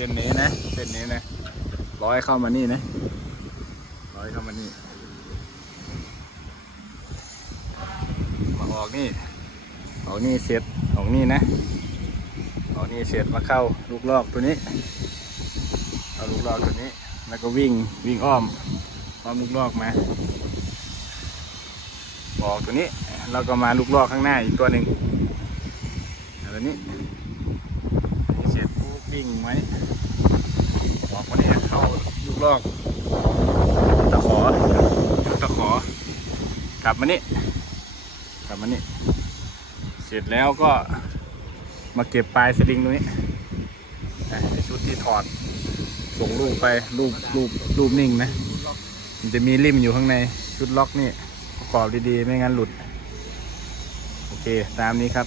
เต้นนี้นะเส้นนี้นะร้อยเข้ามานี่นะร้อยเข้ามานี่มาออกนี่ออกนี่เสร็จออกนี่นะออกนี่เสร็จมาเข้าลูกลอกตัวนี้เอาลูกลอกตัวนี้ แล้วก็วิ่งวิ่งอ้อมอ้อมลูกลอกมาออกตัวนี้แล้วก็มาลูกลอกข้างหน้าอีกตัวหนึ่งอันนี้ วิ่งไว้ออกมาเนี่ยเข้าลูกลอกตะขอจุดตะขอกลับมานี่กลับมานี่เสร็จแล้วก็มาเก็บปลายสลิงตรงนี้ไอ้ชุดที่ถอดส่งลูกไปรูปรูปรูปนิ่งนะ มันจะมีริมอยู่ข้างในชุดล็อกนี่ประกอบดีๆ ไม่งั้นหลุด โอเค ตามนี้ครับ